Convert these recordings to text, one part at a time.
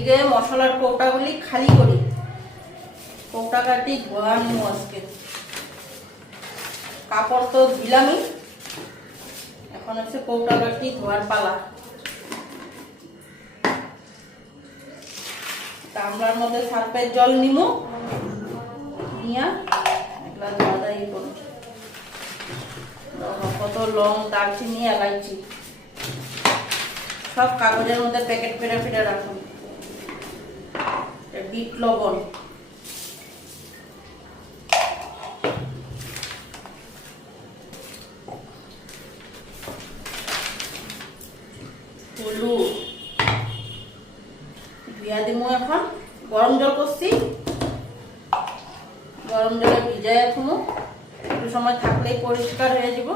এদিকে মশলার কৌটাগুলি খালি করি। কৌটা কাটি ধোয়া নিব আজকে। কাপড় তো দিলামই এখন হচ্ছে কৌটা কাটি ধোয়ার পালা। গামলার মধ্যে সার্ফের জল নিমু নিয়া করুন কত লং দারচিনি, এলাইচি। সব কাগজের মধ্যে প্যাকেট ফেরে ফেরে রাখুন বিট লবণ। হলুদ। দিয়া এখন। গরম জল করছি। গরম জলে ভিজাই এখনও একটু সময় থাকলেই পরিষ্কার হয়ে যাব।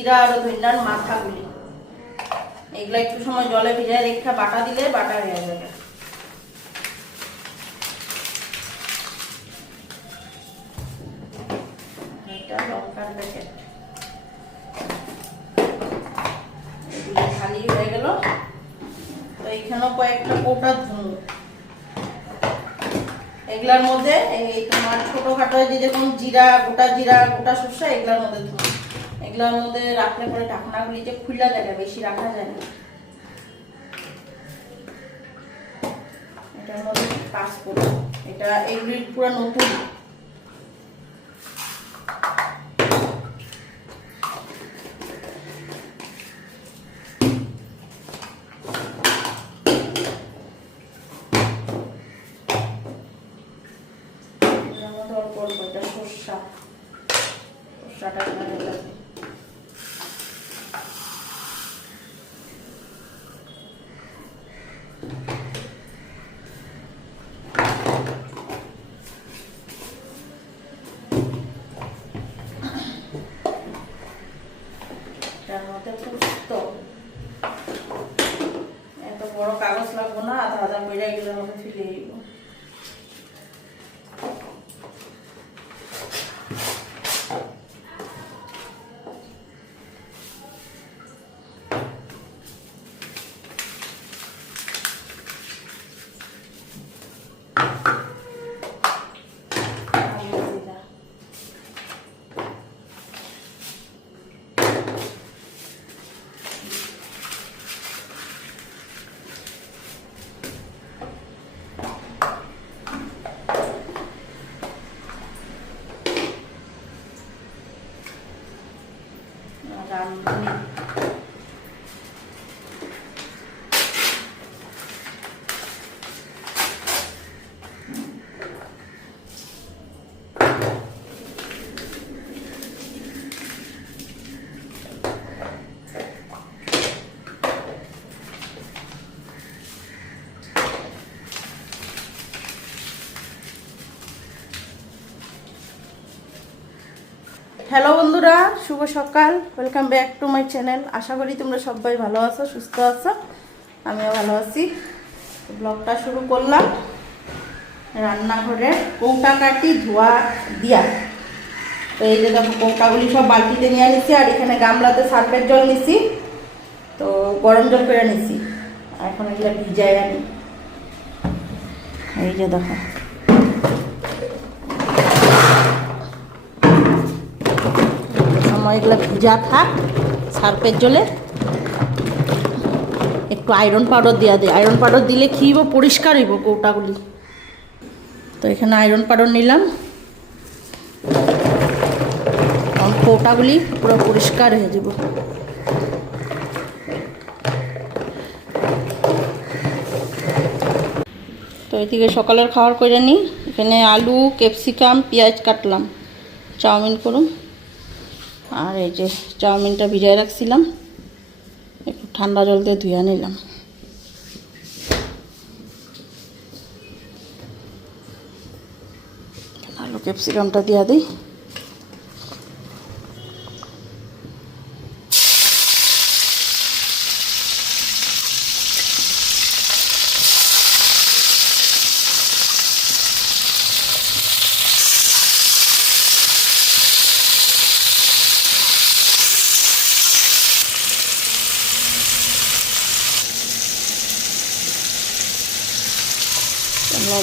জিরা আর ধন্যার মাথাগুলি এগুলো একটু সময় জলে ভিজায় রেখে বাটা দিলে বাটা হয়ে যাবে। খালি হয়ে তো কয়েকটা এগুলার মধ্যে এই তোমার ছোটখাটো যে যেরকম জিরা, গোটা জিরা, গোটা সর্ষে, এগুলার মধ্যে ধুন। এগুলার মধ্যে রাখলে পরে ঢাকনাগুলি যে খুলা যায় বেশি রাখা যায় না। এটার মধ্যে করব এটা এগুলি পুরো নতুন এর মধ্যে অল্প অল্প এটা সর্ষা সর্ষাটা এখানে লাগবে এটার মধ্যে পুস্ত এত বড় কাগজ লাগবো না আধা আধা করে এগুলোর মধ্যে ফিরে দিব রান্ধুনি হ্যালো বন্ধুরা, শুভ সকাল। Welcome back to my channel আশা করি তোমরা সবাই ভালো আছো, সুস্থ আছো। আমিও ভালো আছি। ব্লগটা শুরু করলাম। রান্নাঘরে কৌটা কাটি ধোয়া দিয়া। তো এই যে দেখো, কৌটাগুলি সব বালতিতে নিয়ে নিছি, আর এখানে গামলাতে সার্ফের জল নিছি। তো গরম জল করে নিছি। আর এখন এগুলো ভিজাই আনি। এই যে দেখো। সময় এগুলো ভিজা থাক, সার্ফের জলে। একটু আয়রন পাউডার দেওয়া দেয় আয়রন পাউডার দিলে হইব? পরিষ্কার হইব কৌটাগুলি। তো এখানে আয়রন পাউডার নিলাম। কৌটাগুলি পুরো পরিষ্কার হয়ে যাব। তো এদিকে সকালের খাবার করে নিই। এখানে আলু, ক্যাপসিকাম, পেঁয়াজ কাটলাম। চাউমিন করুন আর এই যে চাউমিনটা ভিজাই রাখছিলাম, একটু ঠান্ডা জল দিয়ে ধুয়ে নিলাম। আলু ক্যাপসিকামটা দিয়ে দিই।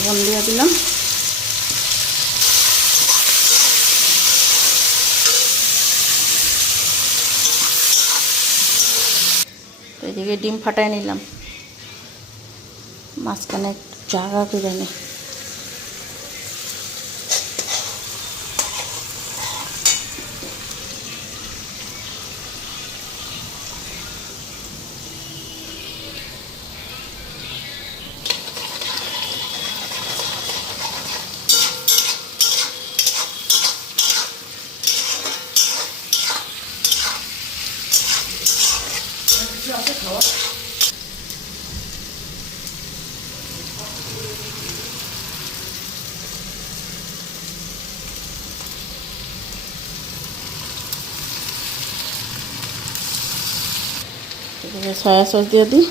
লবণ দিয়ে দিলাম। এদিকে ডিম ফাটাই নিলাম। মাঝখানে একটু জায়গা করে নি এদিকে সয়া সস দিয়ে দিই।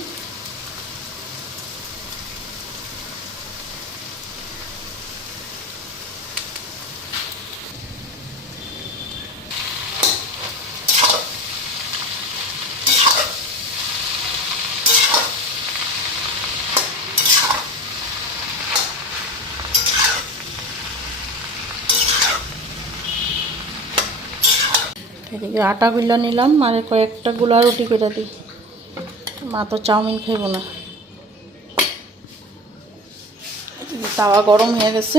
এদিকে আটা গুলো নিলাম আর কয়েকটা গুলা রুটি করে দিই। মা তো চাউমিন খাইব না। তাওয়া গরম হয়ে গেছে।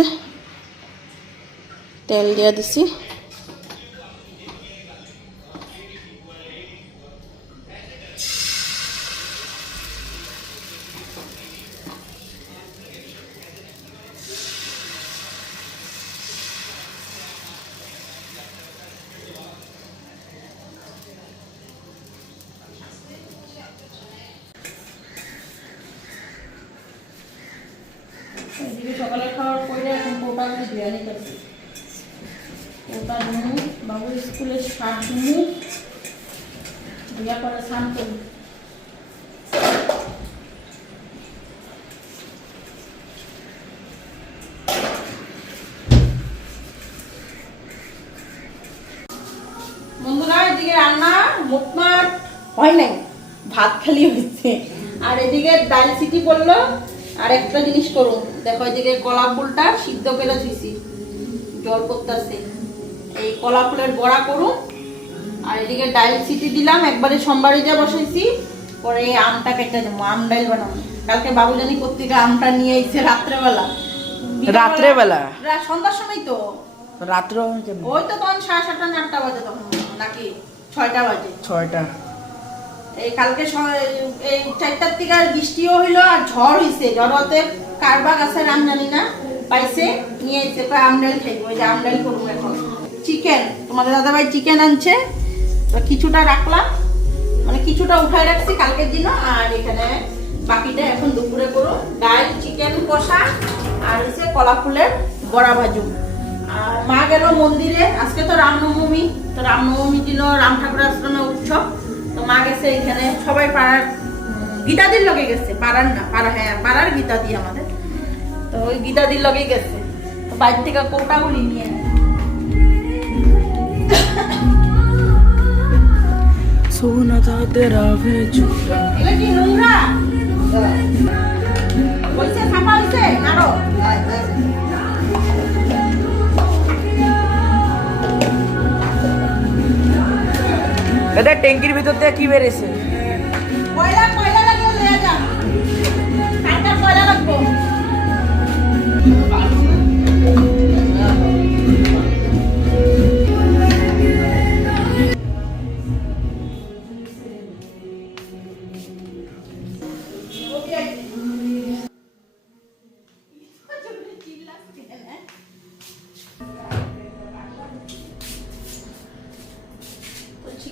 তেল দিয়ে দিছি। করে বিরিয়ানি করছি পোটা ধুমু বাবুর স্কুলের শার্ট দিয়া পরে স্নান করি বন্ধুরা এদিকে রান্না মোটমাট হয় নাই? ভাত খালি হয়েছে। আর এদিকে ডাল সিটি পড়ল আর একটা জিনিস করুন। দেখো এদিকে কলা ফুলটা সিদ্ধ করে দিছি জল করতেছে এই কলা ফুলের বড়া করুন। আর এদিকে ডাল সিটি দিলাম একবারে সোমবারে যা বসাইছি পরে এই আমটা কেটে দেবো আম ডাইল বানাবো। কালকে বাবুজানি পত্রিকা আমটা নিয়ে এসেছে রাত্রেবেলা। রাত্রেবেলা? সন্ধ্যার সময় তো। রাত্র ওই তো তখন সাড়ে সাতটা আটটা বাজে তখন নাকি ছয়টা বাজে। ছয়টা। এই কালকে এই চারটার থেকে আর বৃষ্টিও হইল আর ঝড় হইছে। ঝড় হতে কারবা গাছের আম জানি না? পাইছে, নিয়ে এসে কয় আমডাল খাইবো। ওই যে আমডাল করব এখন। চিকেন তোমাদের দাদাভাই চিকেন আনছে। তো কিছুটা রাখলাম। মানে কিছুটা উঠাই রাখছি কালকের দিনও। আর এখানে বাকিটা এখন দুপুরে করো ডাল চিকেন কষা আর হচ্ছে কলা ফুলের বড়া ভাজু। আর মা গেল মন্দিরে। আজকে তো রামনবমী। তো রামনবমীর দিন রাম ঠাকুর আশ্রমে উৎসব। তো মা গেছে এখানে সবাই পাড়ার গীতাদির লগে গেছে পাড়ার না পাড়া হ্যাঁ পাড়ার গীতাদি আমাদের। তো ওই গীতাদির লগে গেছে। তো বাইর থেকে কৌটাগুলি নিয়ে সোনা তেরা ভেজুরা এগুলো কি নোংরা? হইছে ছাপা হইছে? নাড়ো। দাদা ট্যাঙ্কির ভিতর থেকে কি বেরেছে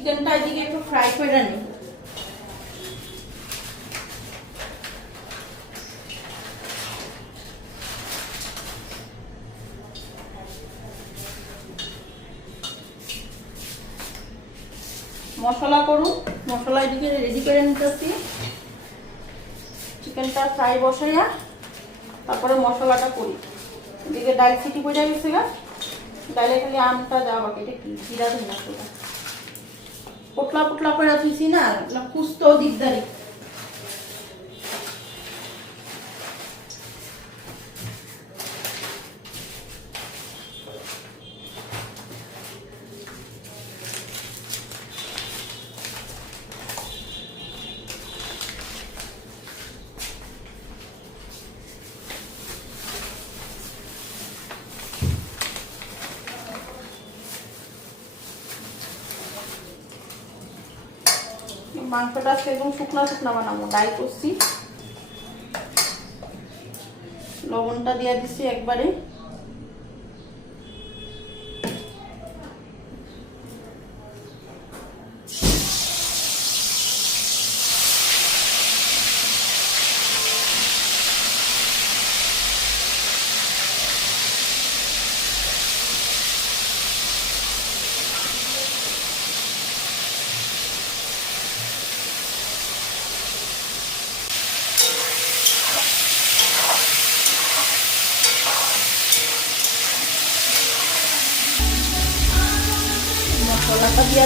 চিকেনটা এদিকে একটু ফ্রাই করে নিই মশলা করুন, মশলা এদিকে রেডি করে নিতেছি। চিকেনটা ফ্রাই বসাইয়া তারপরে মশলাটা করি। এদিকে ডাল সিটি করে গেছে গা। ডালে খালি আমটা দেওয়া বাকি, এটা কি? জিরা ধন্যা પોટલા પોટલા પડ્યા થી સીના એટલે ખુશ તો દીકદારી মাংসটা আজকে একদম শুকনা শুকনা বানাবো। ডাই করছি। লবণটা দিয়ে দিছি একবারে।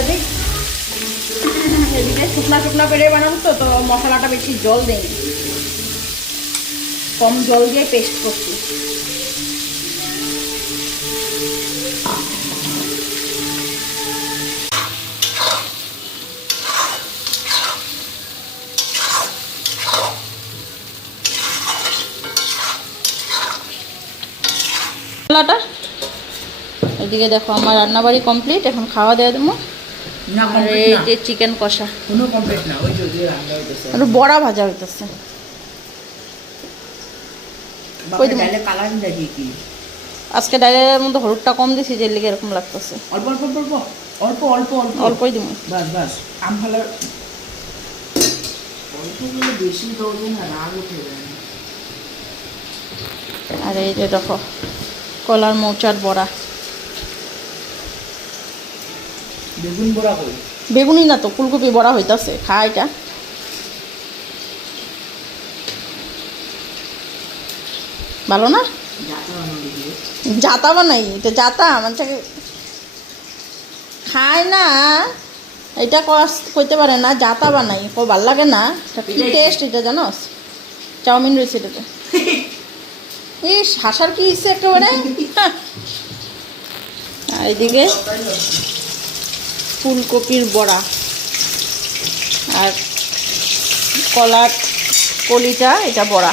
দিই এদিকে শুকনা শুকনা পেরে বানাবো তো তো মশলাটা বেশি জল দেই। কম জল দিয়ে পেস্ট করছি। মশলাটা। এদিকে দেখো আমার রান্নাবাড়ি কমপ্লিট এখন খাওয়া দেওয়া দেবো। চিকেন কষা। কোনো বড়া ভাজা হইতেছে। আজকে মধ্যে হলুদটা কম দিছি যে লিগে এরকম লাগতেছে। অল্প অল্প অল্প অল্প অল্প অল্প অল্পই দিব। বাস বাস আম এই যে দেখো কলার মৌচার বড়া। বেগুন বড়া কই বেগুনি না তো ফুলকপি বড়া হইতাছে খা এটা। ভালো না? জাতা বানাই এটা জাতা মানুষকে খায় না। এটা কইতে পারে না জাতা বানাই কো ভালো লাগে না। কি টেস্ট এটা জানোস চাউমিন রয়েছে এটাতে। ইস হাসার কি ইচ্ছে একেবারে? হ্যাঁ। এদিকে? ফুলকপির বড়া। আর কলার কলিটা এটা বড়া।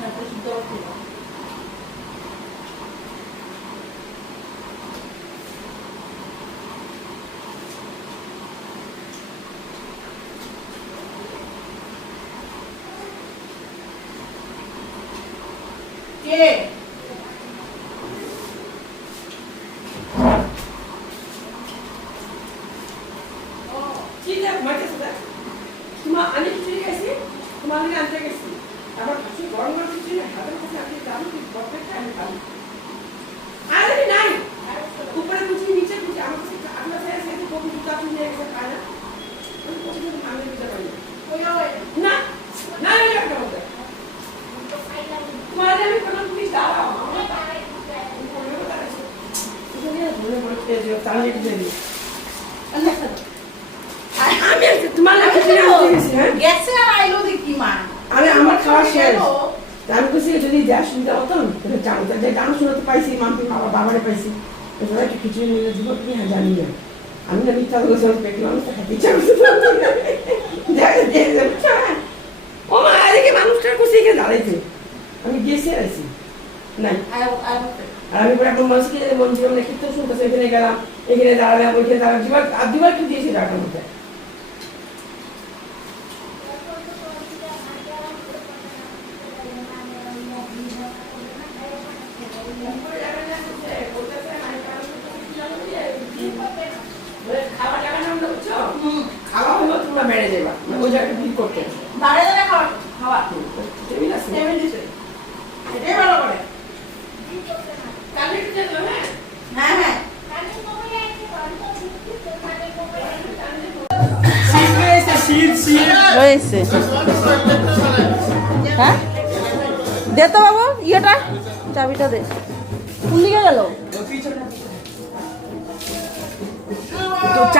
자꾸 좀 떨어뜨려. 예. পেটে মানুষটা খাইতে ইচ্ছা করছে দেখা দিয়ে যাবে ও মা এদিকে মানুষটার কুচি এখানে দাঁড়াইছে আমি গেছি। আর আমি পরে এখন মানুষকে মন জীবন তো শুনতেছে এখানে গেলাম এখানে দাঁড়ালাম ওইখানে দাঁড়ালাম দুবার আর দুবার একটু দিয়েছি ডাকার মধ্যে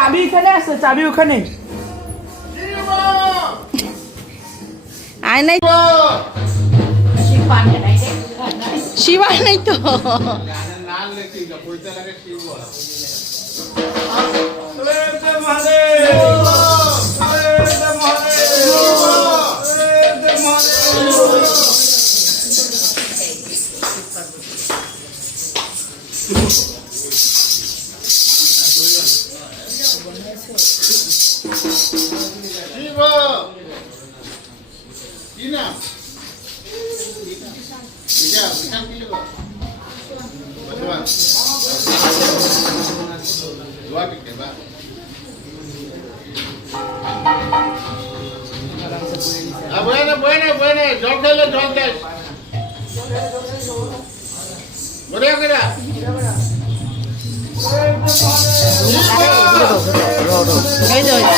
চাবি এখানে আছে চাবি ওখানে। আয় নাই। শিবা নাই তো। শিব আ বয়না বয়না বয়না জল খাইলে জল খাই বড়িয়া করে এই যে হয়েছে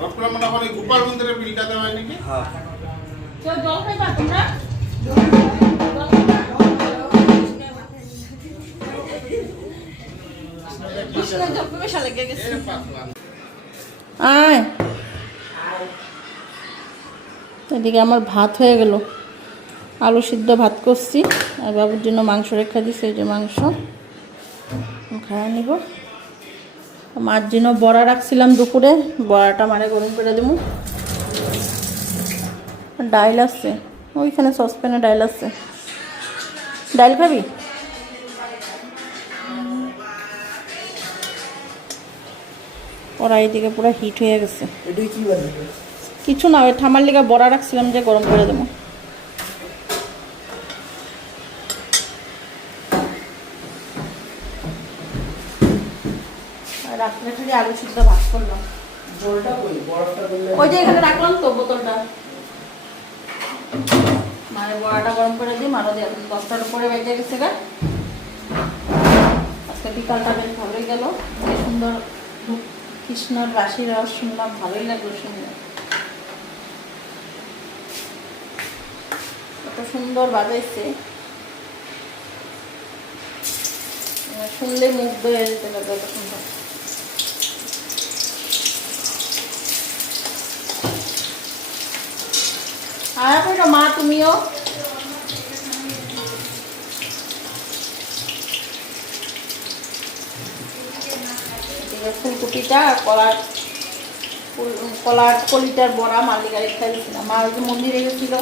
মনে হয় গোপাল মন্দিরের বিলটা দেওয়া হয় নাকি? জল খাইবা তোমরা। আয়। এদিকে আমার ভাত হয়ে গেল। আলু সিদ্ধ ভাত করছি। আর বাবুর জন্য মাংস রেখা দিছে এই যে মাংস। খাওয়া নিব। মার জন্য বড়া রাখছিলাম দুপুরে। বড়াটা মারে গরম করে দেবো ডাইল আসছে। ওইখানে সসপ্যানে ডাইল আসছে। ডাইল খাবি? ওরা এইদিকে পুরো হিট হয়ে গেছে। কিছু না ওই ঠামার লিগা বড়া রাখছিলাম যে গরম করে দেবো রাত্রে আলু সিদ্ধ ভাত করলাম। জলটা কই? বরফটা করলে ওই যে এখানে রাখলাম তো বোতলটা। মায়ের বড়াটা গরম করে দিই মারো দিয়ে। দশটার উপরে বেজে গেছে গা। আজকে বিকালটা বেশ ভালোই গেল। কি সুন্দর কৃষ্ণর রাশি রস শুনলাম ভালোই লাগল শুনলে। কত সুন্দর বাজাইছে। শুনলে মুগ্ধ হয়ে যেতে লাগবে এত সুন্দর আর কইটা মা, তুমিও? ফুলকপিটা কলার কলার কলিটার বড়া মালিকারে খাই দিয়েছিলাম মা ওই যে মন্দিরে গেছিল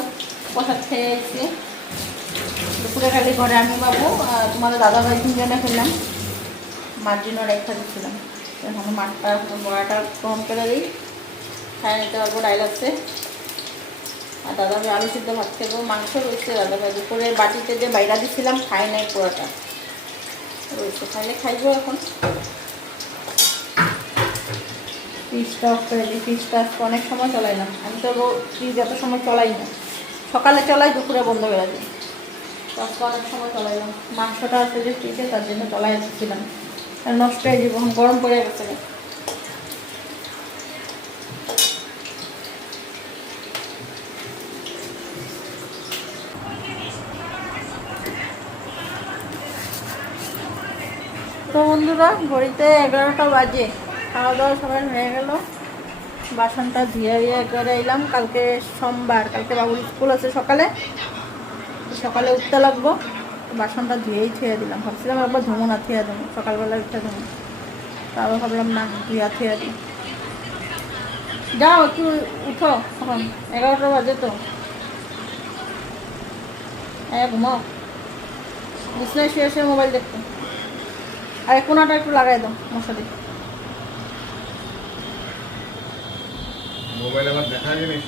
প্রসাদ খেয়ে এসে দুপুরে খালি ঘরে আমি আর তোমাদের দাদা ভাই তিনজনে খেলাম। মার জন্য রেখা দিচ্ছিলাম মাঠটা বড়াটা গ্রহণ করে দিই খাই নিতে পারব ডাইল আছে। আর দাদা ভাই আলু সিদ্ধ ভাত খেবো, মাংস রয়েছে। দাদা ভাই দুপুরে বাটিতে যে বাইরা দিছিলাম, খাই নাই পুরোটা রয়েছে খাইলে খাইবো এখন। ফ্রিজটা অফ করে দিই। ফ্রিজটা অনেক সময় চলাই না। আমি তো ফ্রিজ এত সময় চলাই না। সকালে চলাই, দুপুরে বন্ধ দিই। তো অনেক সময় চলাইলাম মাংসটা আছে যে ফ্রিজে তার জন্য চলাই এসেছিলাম নষ্ট হয়ে যাব, গরম পড়ে গেছে তো বন্ধুরা, ঘড়িতে এগারোটা বাজে। খাওয়া দাওয়া সবাই হয়ে গেল। বাসনটা ধুয়ে ধুয়ে করে এলাম। কালকে সোমবার, কালকে বাবুর স্কুল আছে সকালে। সকালে উঠতে লাগবো। বাসনটা ধুয়েই থুয়ে দিলাম। ভাবছিলাম একবার ধুমো না, থুয়ে দেবো। সকালবেলা উঠতে ধুমো তারপর ভাবলাম, না, ধুয়া থুয়ে দিই। যাও, একটু উঠো। এখন এগারোটা বাজে তো। হ্যাঁ ঘুমাও। বিছনায় শুয়ে শুয়ে মোবাইল দেখতো। আর কোনাটা একটু লাগাই দাও মশারি জিনিস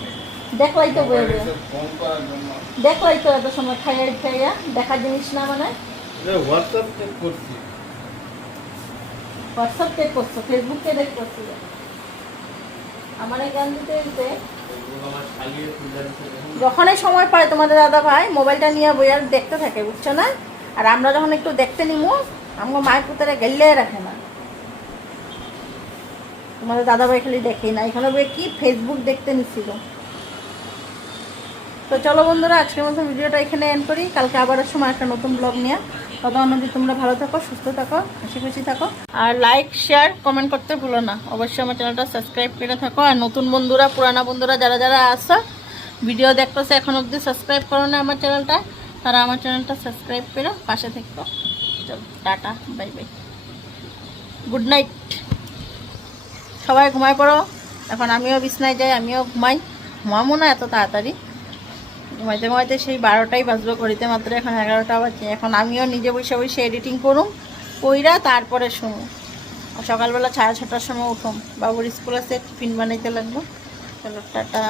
দেখলাই তো বয়ে বয়ে। ফোন করার জন্য। দেখলাই তো এত সময় খাইয়া খাইয়া দেখা জিনিস না মানে। হোয়াটসঅ্যাপ চেক করছি। হোয়াটসঅ্যাপ চেক করছ ফেসবুক কে দেখ করছ। আমার এই গান দিতে। দিতে যখনই সময় পায় তোমাদের দাদা ভাই মোবাইলটা নিয়ে বই আর দেখতে থাকে বুঝছ না? আর আমরা যখন একটু দেখতে নিমু আমার মায়ের পুতারে গেলে রাখে না তোমাদের দাদা ভাই খালি দেখেই না এখানে কি ফেসবুক দেখতে নিচ্ছিল তো চলো বন্ধুরা আজকের মতো ভিডিওটা এখানে এন্ড করি কালকে আবারের সময় একটা নতুন ব্লগ নিয়ে ততক্ষণ অবধি তোমরা ভালো থাকো সুস্থ থাকো হাসি খুশি থাকো আর লাইক শেয়ার কমেন্ট করতে ভুলো না অবশ্যই আমার চ্যানেলটা সাবস্ক্রাইব করে থাকো আর নতুন বন্ধুরা পুরানা বন্ধুরা যারা যারা আসো ভিডিও দেখতেছে এখন অবধি সাবস্ক্রাইব করো না আমার চ্যানেলটা তারা আমার চ্যানেলটা সাবস্ক্রাইব করো পাশে থেকো চলো tata, bye bye. Good night. সবাই ঘুমায় পড়ো। এখন আমিও বিছনায় যাই, আমিও ঘুমাই। ঘুমাবো না এত তাড়াতাড়ি। ঘুমাইতে ঘুমাইতে সেই বারোটাই বাজলো, ঘড়িতে মাত্র এখন এগারোটা বাজে। এখন আমিও নিজে বসে বসে এডিটিং করুম, কইরা তারপরে শুনুম সকালবেলা সাড়ে ছটার সময় উঠুম। বাবুর স্কুল আছে, টিফিন বানাইতে লাগবো। চলো, টাটা।